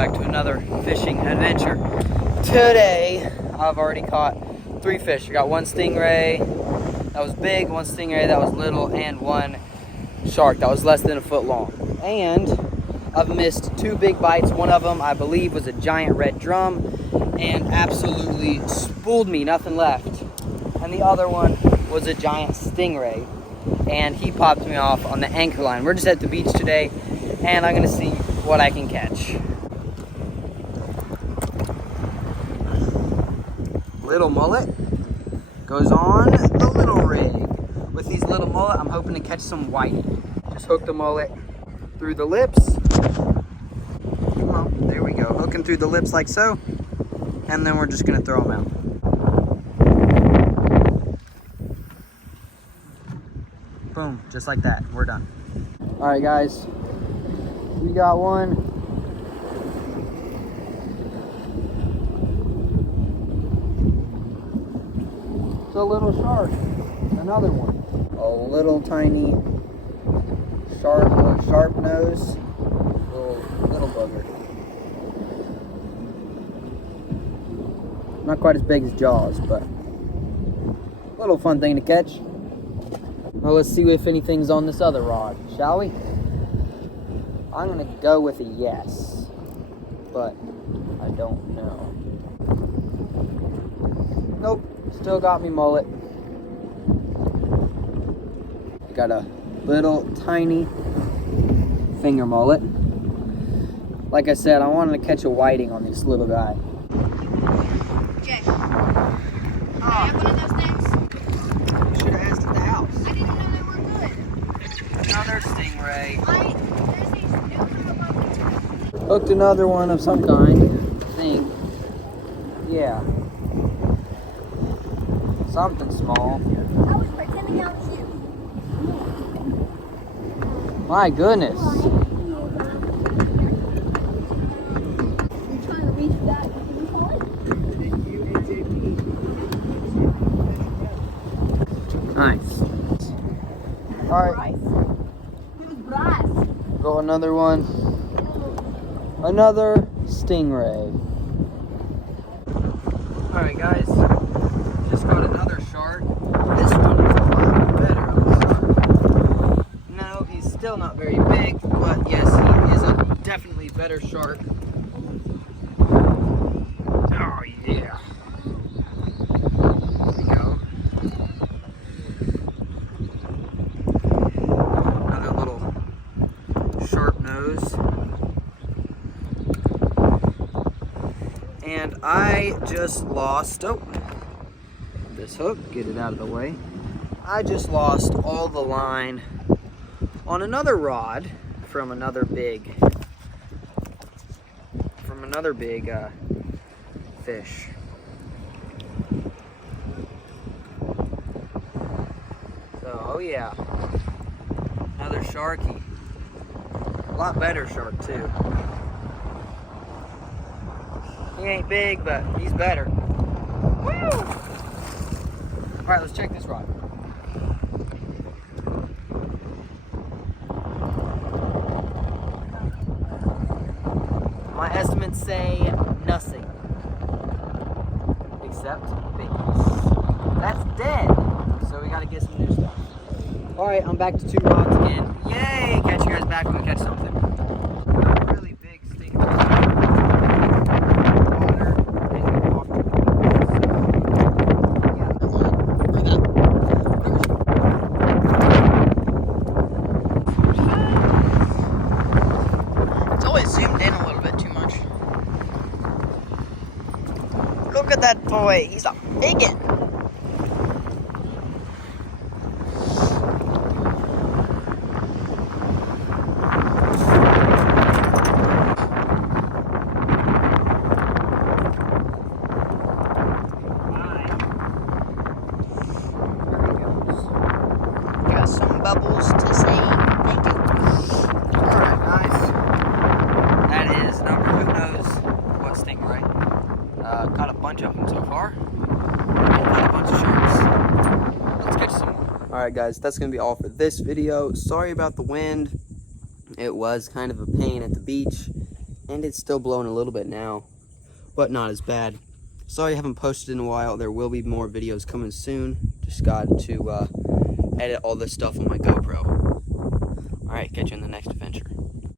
back to another fishing adventure. Today, I've already caught 3 fish. I got 1 stingray that was big, 1 stingray that was little, and 1 shark that was less than a foot long. And I've missed 2 big bites. One of them, I believe, was a giant red drum and absolutely spooled me, nothing left. And the other one was a giant stingray, and he popped me off on the anchor line. We're just at the beach today, and I'm gonna see what I can catch. Little mullet goes on the little rig. With these little mullet, I'm hoping to catch some whiting. Just hook the mullet through the lips. Come on, there we go. Hooking through the lips like so, and then we're just gonna throw them out. Boom, just like that, we're done. All right, guys, we got one. It's a little shark, another one. A little tiny sharp nose, little bugger. Not quite as big as Jaws, but a little fun thing to catch. Well, let's see if anything's on this other rod, shall we? I'm gonna go with a yes, but I don't know. Nope, still got me mullet. I got a little tiny finger mullet. Like I said, I wanted to catch a whiting on this little guy. Jay, do you have one of those things? Should have asked at the house. I didn't know they were good. Another stingray. There's these new little Hooked another one of some kind, I think. Yeah. Something small. I was pretending I was you. My goodness. You trying to reach that? What do you call it? Nice. Alright. Go another one. Another stingray. Alright, guys. Just got another shark. This one is a lot better of a shark. No, he's still not very big, but yes, he is a definitely better shark. Oh, yeah. There we go. Another little sharp nose. And I just lost, this hook, get it out of the way. I just lost all the line on another rod from another big fish. So, oh yeah, another sharky. A lot better shark too. He ain't big, but he's better. Woo! All right, let's check this rod. My estimates say nothing. Except babies. That's dead. So we gotta get some new stuff. All right, I'm back to 2 rods again. Yay! Catch you guys back when we catch something. Really big stingray. Look at that boy, he's a biggin'. Got some bubbles to say thank you. Alright, guys. That is number who knows what stingray. Caught a bunch of them so far. And caught a bunch of sharks. Let's catch some more. Alright guys, that's going to be all for this video. Sorry about the wind. It was kind of a pain at the beach. And it's still blowing a little bit now, but not as bad. Sorry I haven't posted in a while. There will be more videos coming soon. Just got to edit all this stuff on my GoPro. Alright, catch you in the next adventure.